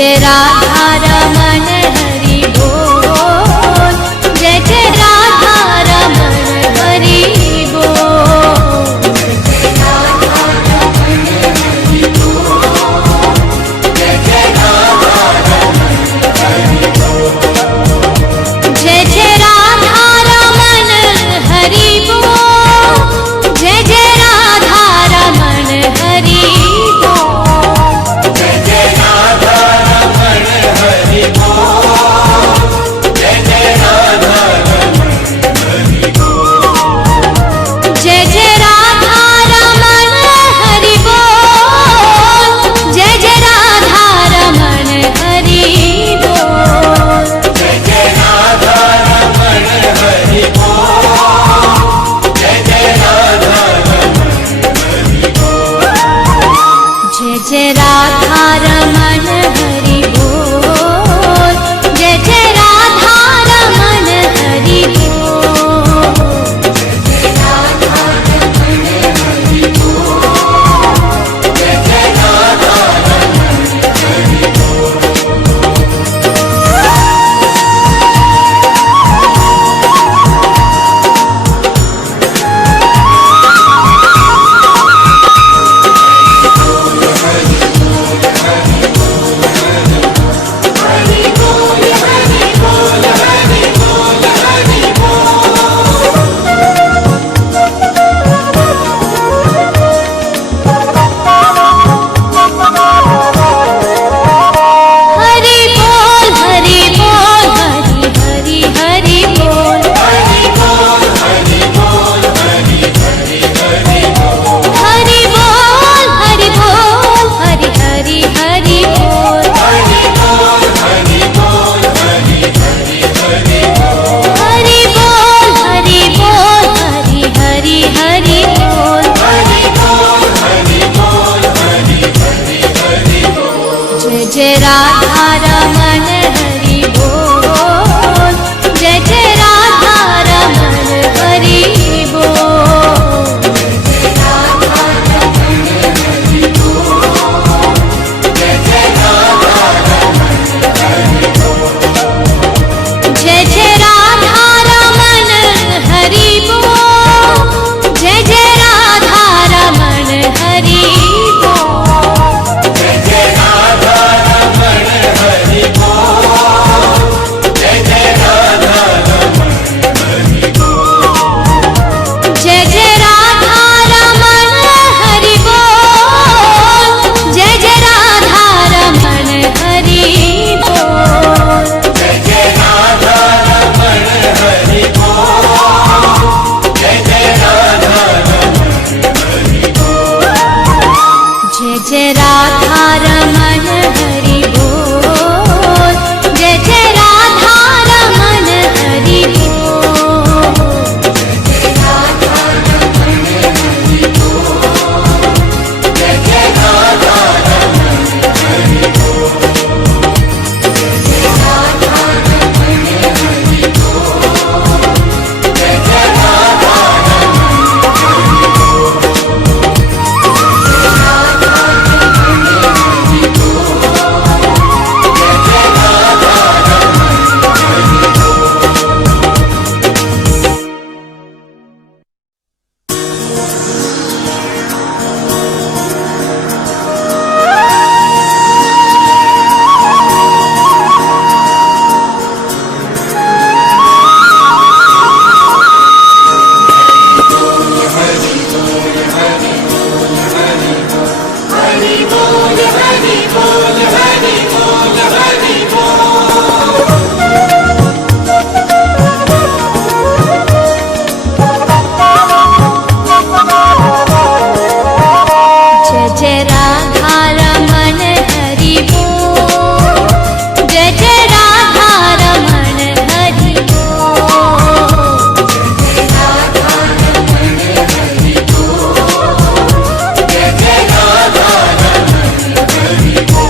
जय राधा रमण हरि बोल, जय जय राधा रमण हरि बोल, जय राधा रमण हरि बोल, जय जय राधा रमण हरि बोल, जय जय राधा रमण हरि बोल, जय जय राधा रमण हरि बोल, जय जय राधा रमण हरि बोल, जय जय राधा रमण हरि बोल, जय जय राधा रमण हरि बोल, जय जय राधा रमण हरि बोल, जय जय राधा रमण हरि बोल, जय जय राधा रमण हरि बोल, जय जय राधा रमण हरि बोल, जय जय राधा रमण हरि बोल, जय जय राधा रमण हरि बोल, जय जय राधा रमण हरि बोल। हरि बोल हरि बोल हरि हरि हरि बोल, हरि बोल हरि बोल हरि हरि हरि बोल, हरि बोल हरि बोल हरि हरि हरि बोल, हरि बोल हरि बोल हरि हरि हरि बोल, हरि बोल हरि बोल हरि हरि हरि बोल, हरि बोल हरि बोल हरि हरि हरि बोल, जय जय राधा रमण हरि बोल, जय जय राधा रमण हरि बोल, जय जय राधा रमण हरि बोल, जय जय राधा रमण हरि बोल, जय जय राधा रमण हरि बोल, जय जय राधा रमण हरि बोल, जय जय राधा रमण हरि बोल, जय जय राधा रमण हरि बोल, जय जय राधा रमण हरि बोल, जय जय राधा रमण हरि बोल, जय जय राधा रमण हरि बोल, जय जय राधा रमण हरि बोल, जय जय राधा रमण हरि बोल, जय जय राधा रमण हरि बोल, जय जय राधा रमण हरि बोल, जय जय राधा रमण हरि बोल, जय जय राधा रमण हरि बोल, जय जय राधा रमण हरि बोल, जय राधा रमण हरि बोल, जय जय राधा हरि बोल।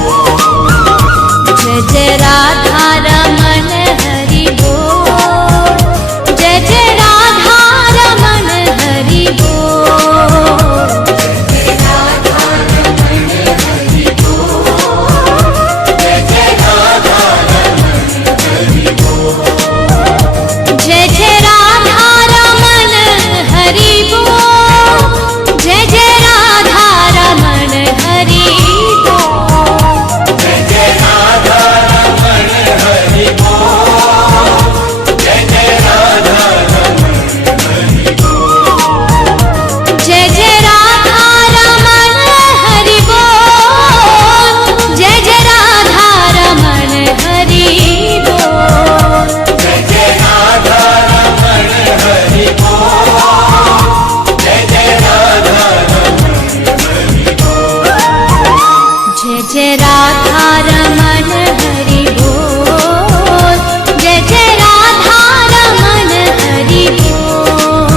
जय राधा रमण हरि बोल, जय जय राधा रमण हरि बोल,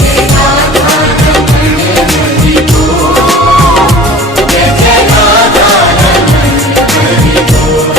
जय राधा रमण हरि बोल, जय जय राधा रमण हरि बोल।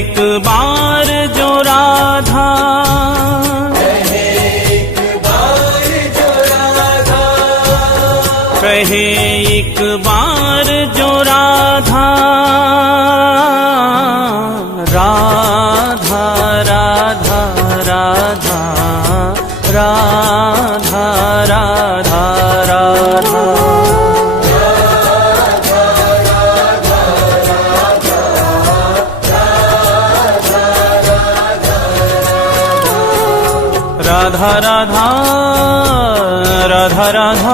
एक बार जो राधा कहे एक बार जो राधा राधा राधा राधा राधा राधा राधा राधा राधा राधा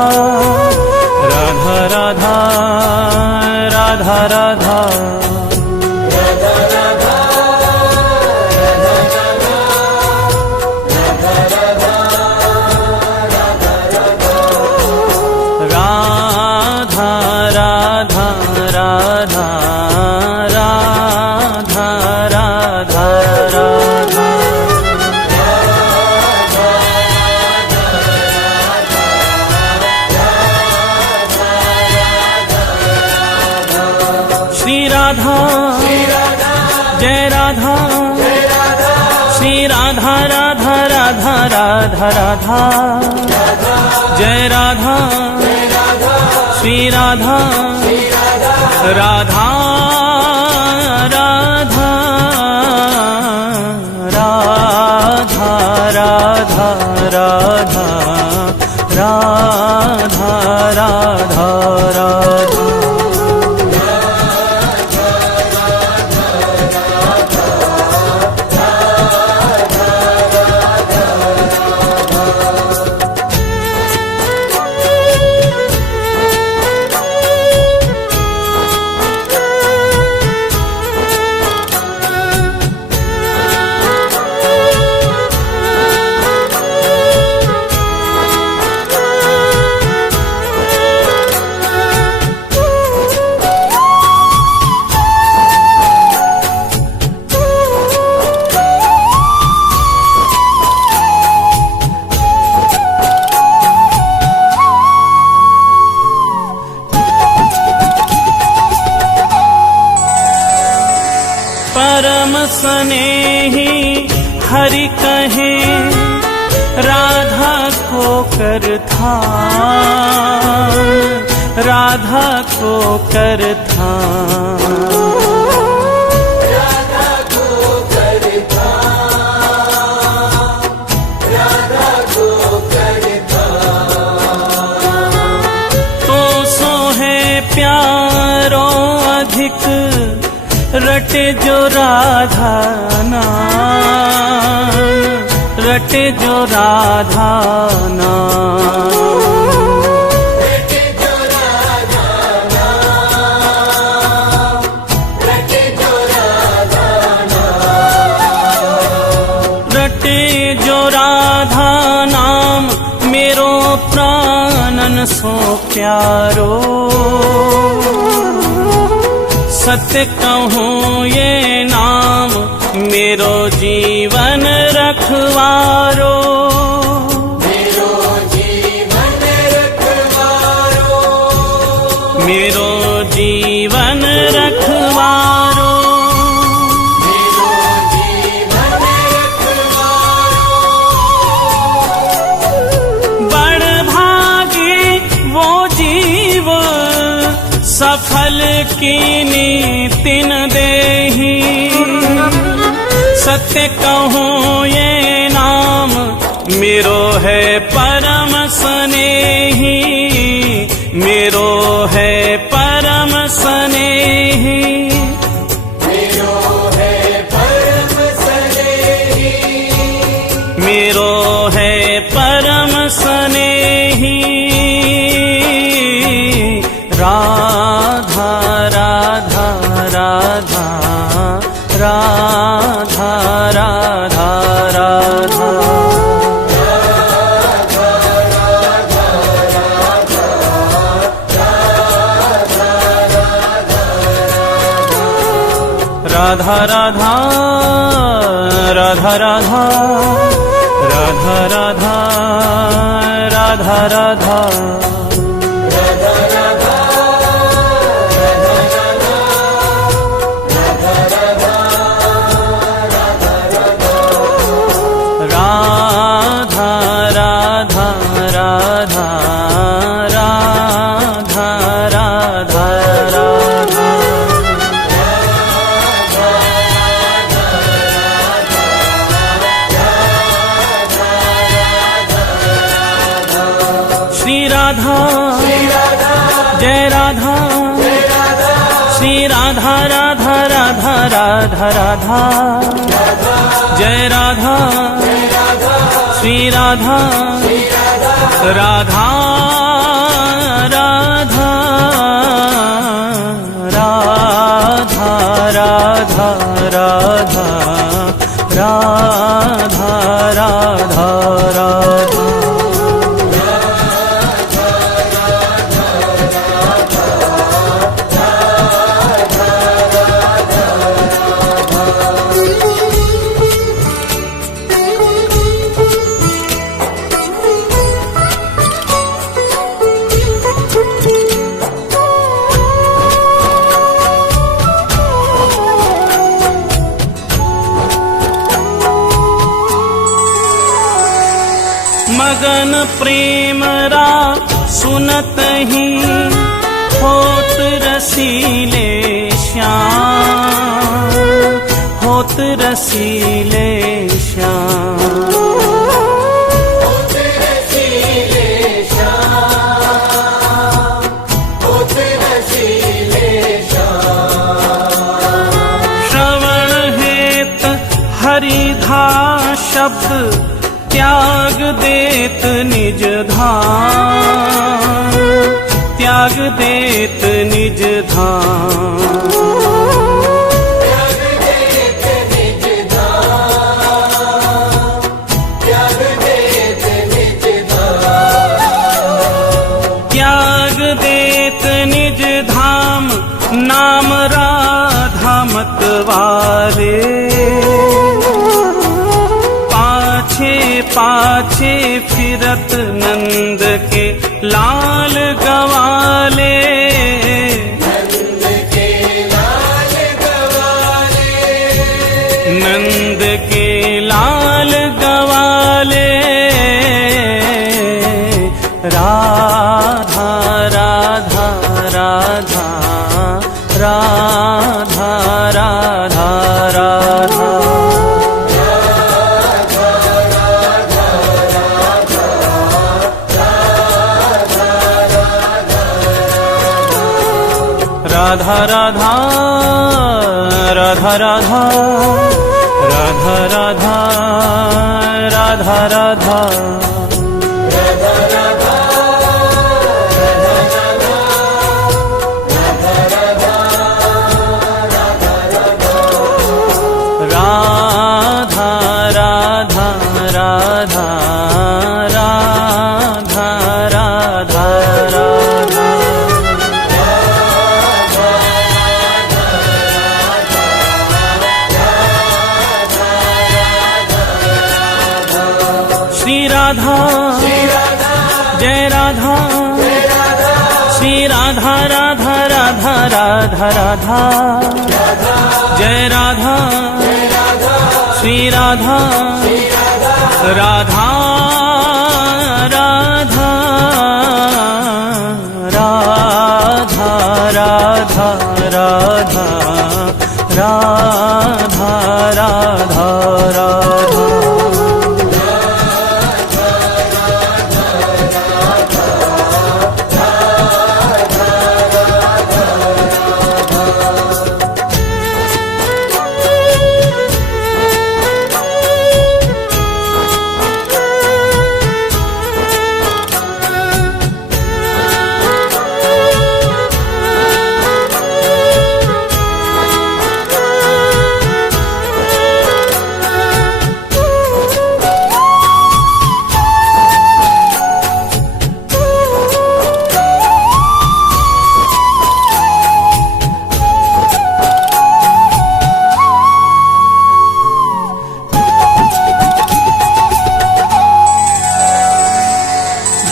राधा राधा राधा राधा राधा श्री राधा जय राधा श्री राधा राधा राधा राधा राधा जय राधा श्री राधा राधा राधा राधा राधा राधा राधा राधा राधा परम स्नेही हरि कहे राधा को कर ध्यान राधा को कर ध्यान तो सो है प्यारो अधिक रटे जो राधा नाम रटे जो राधा नाम रटे जो राधा नाम मेरो प्राणन सो प्यारो सत्य कहूँ ये नाम मेरो जीवन रखवारो मेरो जीवन रखवारो मेरो जीवन रखवारो मेरो जीवन रखवारो बड़ भागी वो जीव सफल कीनी तिन देही सत्य कहूँ ये नाम मेरो है परम स्नेही मेरो है परम स्नेही मेरो है परम स्नेही मेरो है परम स्नेही राधा राधा राधा राधा राधा राधा राधा राधा राधा राधा राधा राधा राधा राधा राधा जय राधा श्री राधा राधा राधा राधा राधा जय राधा श्री राधा राधा राधा राधा राधा राधा राधा राधा राधा मगन प्रेम रा सुनत ही होत रसीले श्याम होत रसीले श्याम श्रवण हेत हरिधा शब्द त्याग देत निज धाम त्याग देत निज धाम त्याग देत निज धाम नाम राधा मत वाले पाछे फिरत नंद के लाल गवाले नंद के लाल गवाले राधा राधा राधा राधा राधा राधा राधा राधा राधा राधा राधा राधा राधा राधा राधा राधा राधा राधा राधा श्री राधा जय राधा श्री राधा राधा राधा राधा राधा जय राधा श्री राधा राधा राधा राधा राधा राधा राधा राधा राधा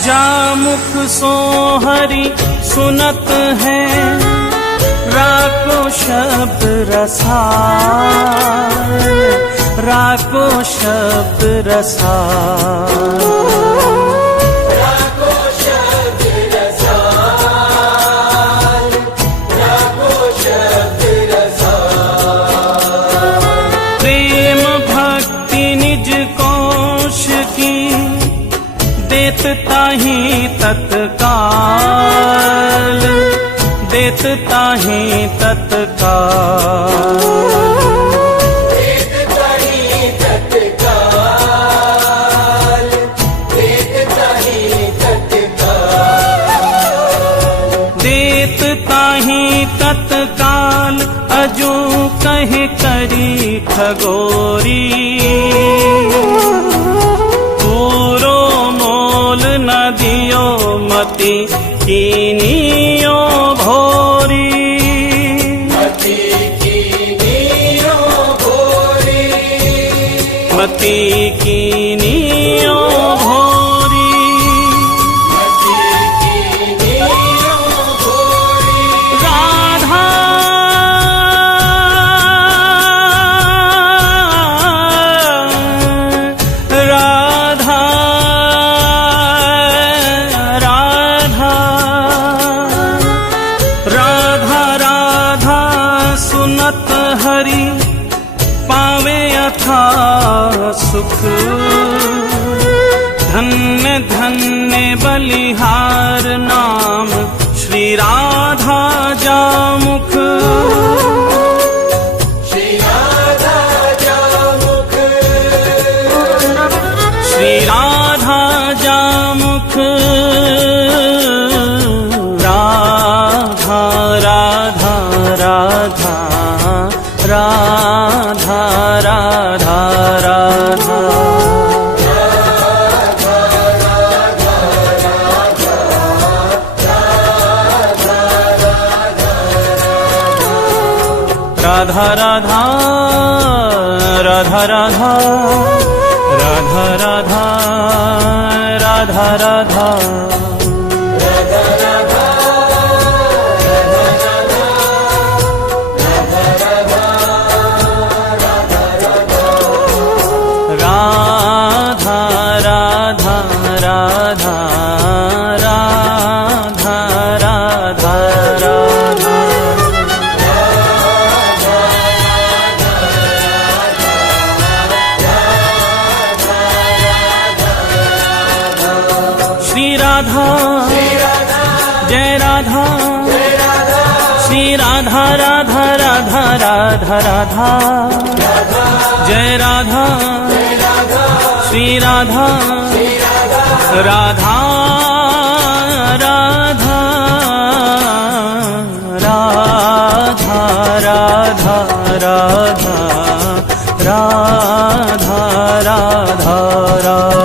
जामुख सो हरि सुनत है राको शब्द रसाल राको शब्द रसाल प्रेम भक्ति निज कोश की देत ताहि तत्काल, देत ताहि तत्काल, देत ताहि तत्काल अजू कहे करी खगोरी, पूरो मोल न दियो मति कीनियो भोरी, मति कीनियो भोरी, मति कीनियो भोरी, मति कीनियो भोरी। राधा राधा राधा राधा राधा सुनत हरि पावे अथा सुख, धन्य धन्य बलिहार नाम श्री राधा जामुख, श्री राधा जामुख, श्री राधा जामुख। राधा राधा राधा राधा राधा राधा राधा राधा राधा राधा राधा राधा राधा राधा जय राधा, श्री राधा राधा राधा राधा राधा, जय राधा, श्री राधा राधा राधा राधा राधा राधा राधा राधा राधा।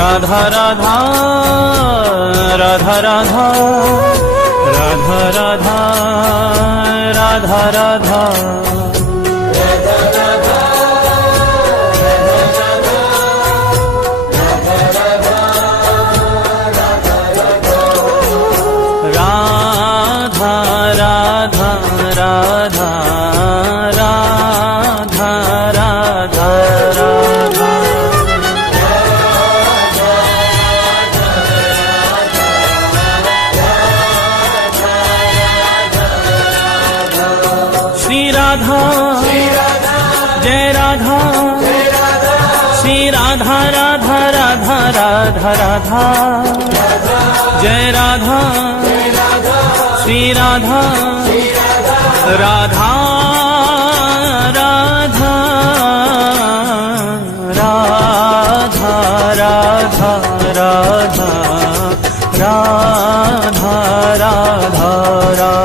राधा राधा राधा राधा राधा राधा राधा राधा राधा राधा राधा राधा राधा राधा राधा जय राधा श्री राधा राधा राधा राधा राधा राधा राधा राधा राधा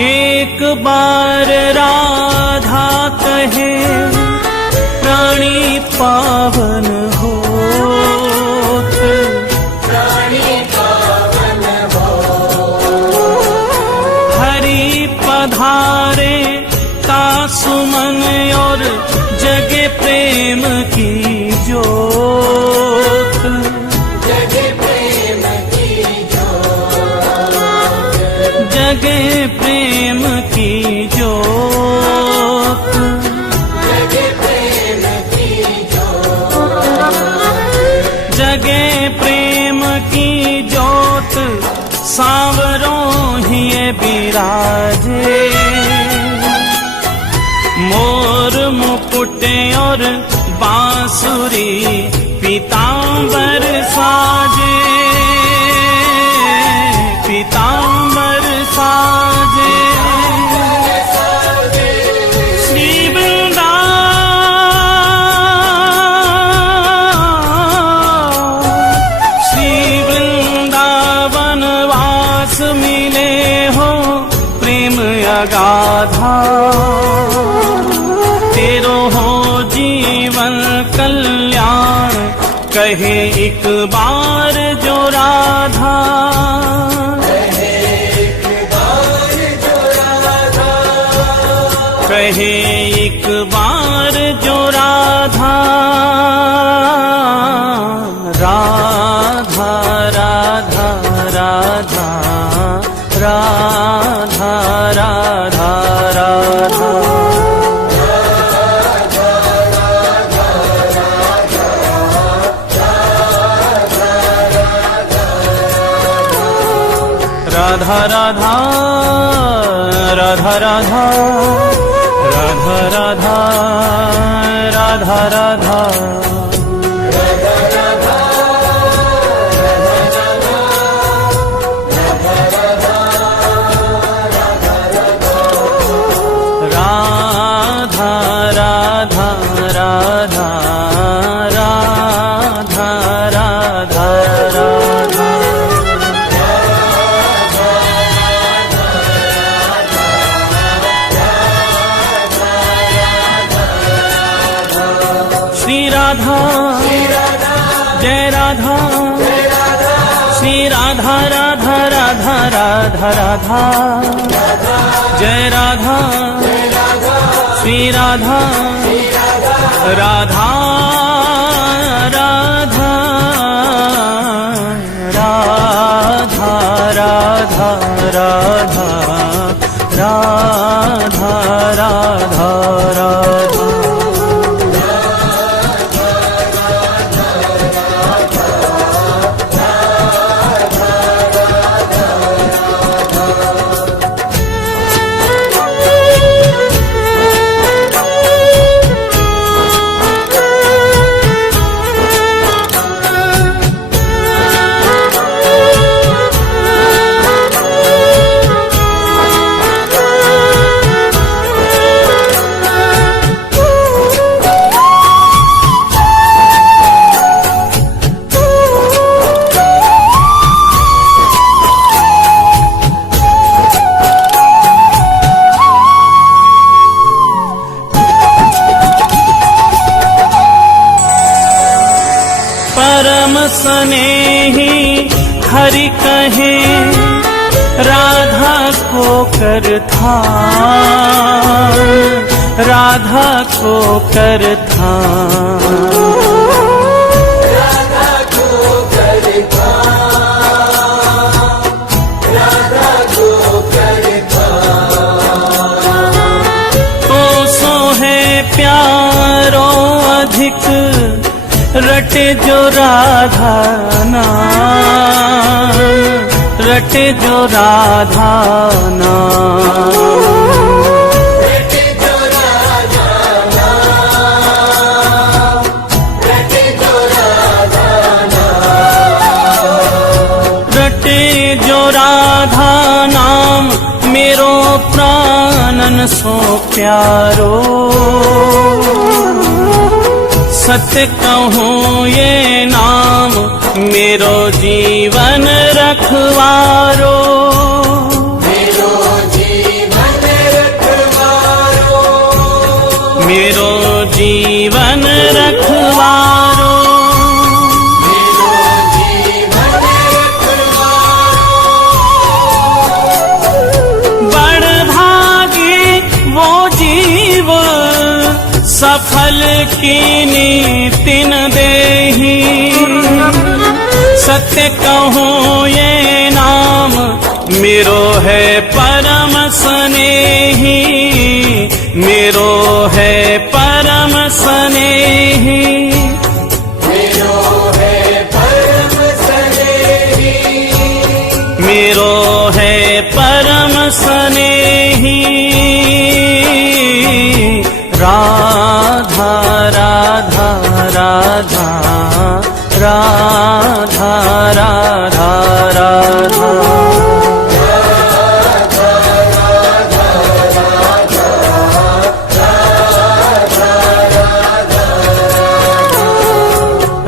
एक बार राधा कहे प्राणी पावन होत, हरि पधारे का सुमन और जगे प्रेम की जोत, जगे प्रेम की जोत, जगे प्रेम की जोत सांवरों ही बिराजे, मोर मुकुट और बांसुरी पीतांबर साजे, पीतांबर साजे, श्री वृंदावन वास मिले हो प्रेम अगाधा, तेरो हो जीवन कल्याण कहे एक बार जो राधा, कहे एक बार जो राधा, राधा राधा राधा राधा राधा राधा राधा राधा राधा राधा राधा राधा राधा जय राधा श्री राधा राधा राधा राधा राधा जय राधा श्री राधा राधा राधा राधा राधा राधा राधा राधा राधा स्नेही हरि कहे राधा को कर थान, राधा को कर थान, राधा को कर थान, राधा को कर थान, तो सो है प्यारो अधिक रटे जो राधा नाम, रटे जो राधा नाम। रटे जो राधा नाम मेरो प्राणन सो प्यारो। सत्य कहूँ ये नाम मेरो जीवन रखवारो। मेरो जीवन रखवारो। मेरो जीवन रखवारो। मेरो जीवन रखवारो। बड़ भागी वो जीव सफल कीनी तिन देही। सत्य कहूँ ये नाम मेरो है परम स्नेही। मेरो है परम स्नेही। मेरो है परम स्नेही। मेरो है परम स्नेही। राधा राधा राधा राधा राधा राधा।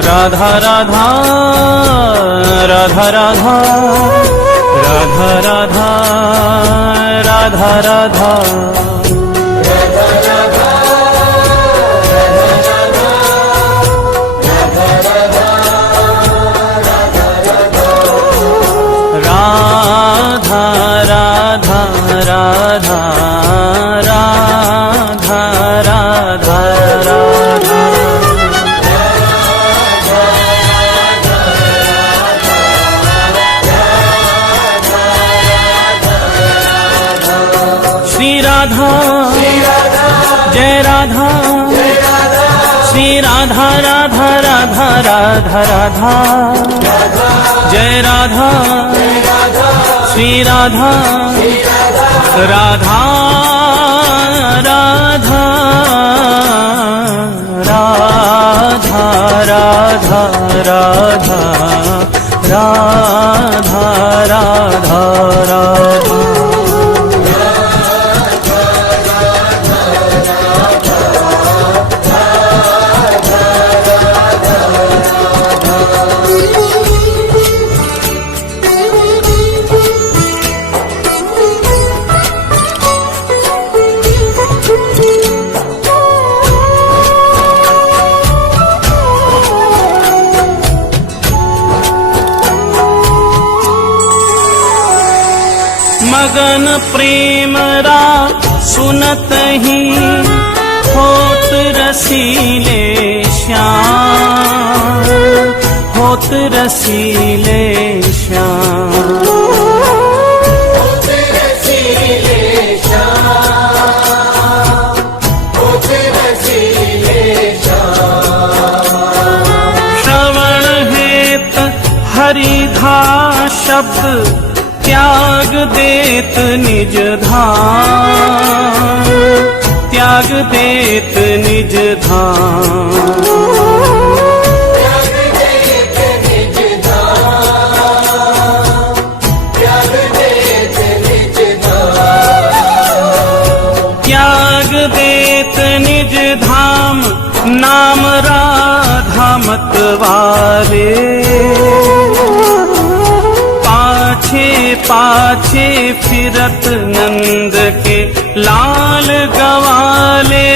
राधा राधा राधा राधा राधा राधा राधा राधा। राधा राधा राधा राधा राधा राधा। श्री राधा जय राधा। श्री राधा राधा राधा राधा राधा जय राधा। श्री राधा राधा राधा राधा राधा राधा राधा राधा राधा। मगन प्रेम रा सुनत ही होत रसीले श्याम। होत रसीले श्याम। श्रवण हेत हरिधा शब्द त्याग देत निज धाम। त्याग देत निज धाम। त्याग देत निज धाम नाम राधा मत वाले। पाछे पाछे फिरत नंद के लाल गवाले।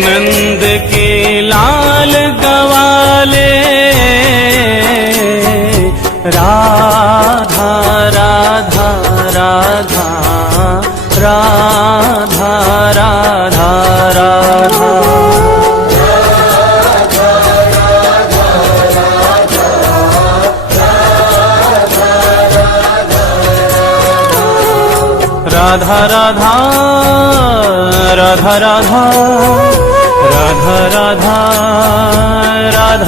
नंद के लाल गवाले। राधा राधा राधा राधा राधा राधा। राधा राधा राधा राधा राधा राधा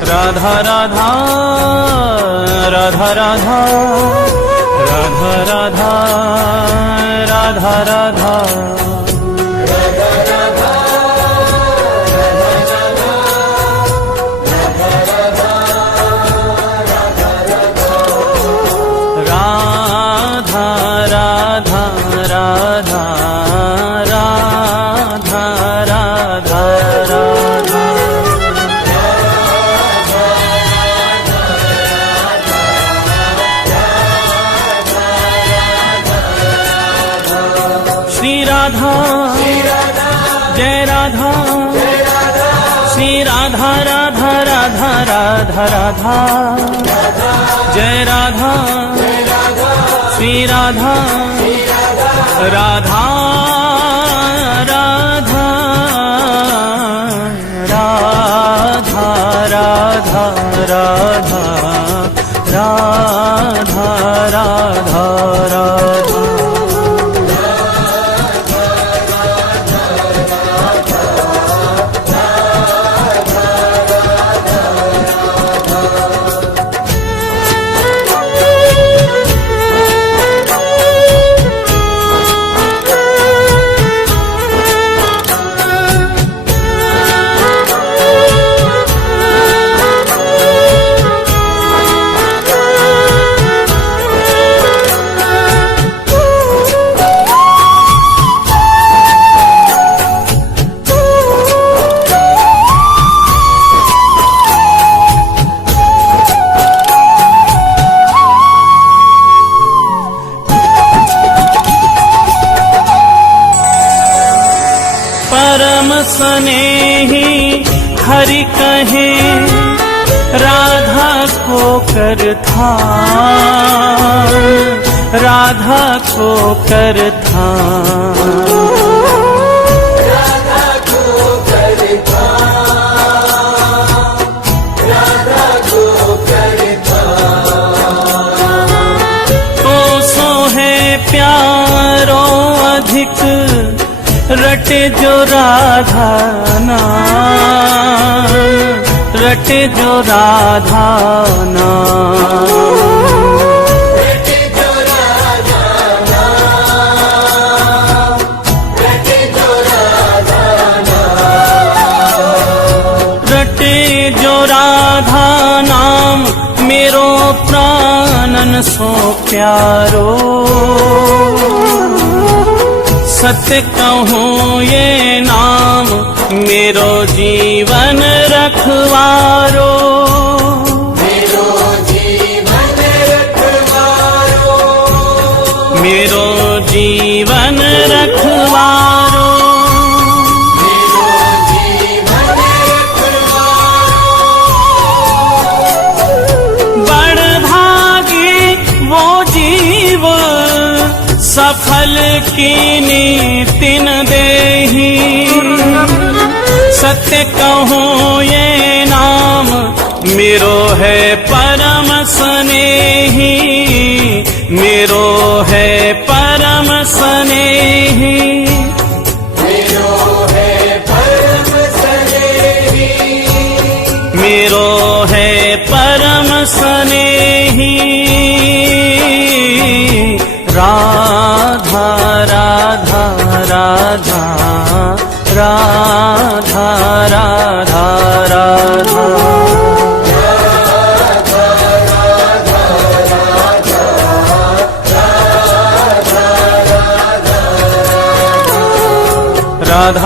राधा राधा राधा राधा राधा राधा राधा राधा जय राधा श्री राधा राधा राधा राधा राधा जय राधा श्री राधा राधा राधा राधा राधा राधा राधा राधा राधा स्नेही हरि कहे राधा को कर था राधा को कर था राधा को कर था राधा को कर था तो सो है प्यारो अधिक रटे जो राधा नाम रटे जो राधा नाम रटे जो राधा नाम रटे जो राधा नाम रटे जो राधा नाम मेरो प्राणन सो प्यारो सत्य कहूँ ये नाम मेरो जीवन रखवारो मेरो जीवन रखवारो मेरो जीवन रखवारो मेरो जीवन रखवारो बड़ भागी वो जीव सफल की नीतिन देही सत्य कहूँ ये नाम मेरो है परम स्नेही मेरो है परम स्नेही मेरो है परम स्नेही मेरो है परम स्नेही राधा राधा राधा राधा राधा राधा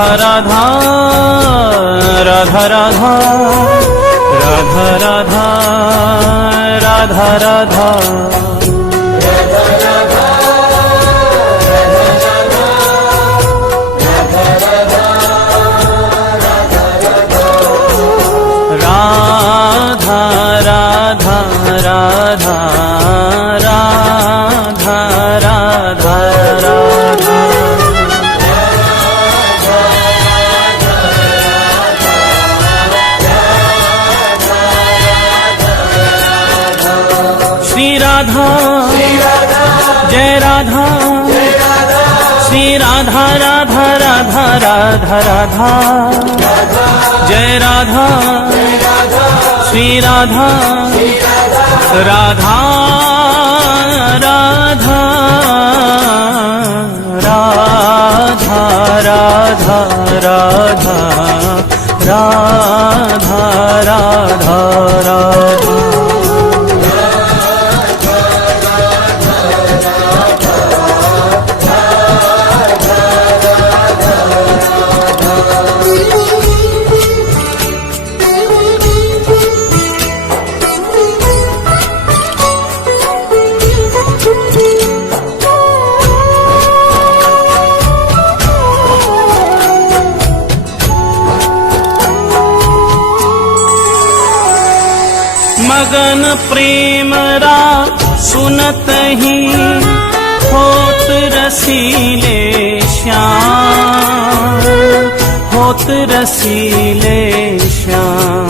राधा राधा राधा राधा राधा राधा राधा राधा जय राधा श्री राधा राधा राधा राधा राधा जय राधा श्री राधा राधा राधा राधा राधा राधा राधा राधा राधा मगन प्रेम रा सुनत ही होत रसीले श्याम, होत रसीले श्याम।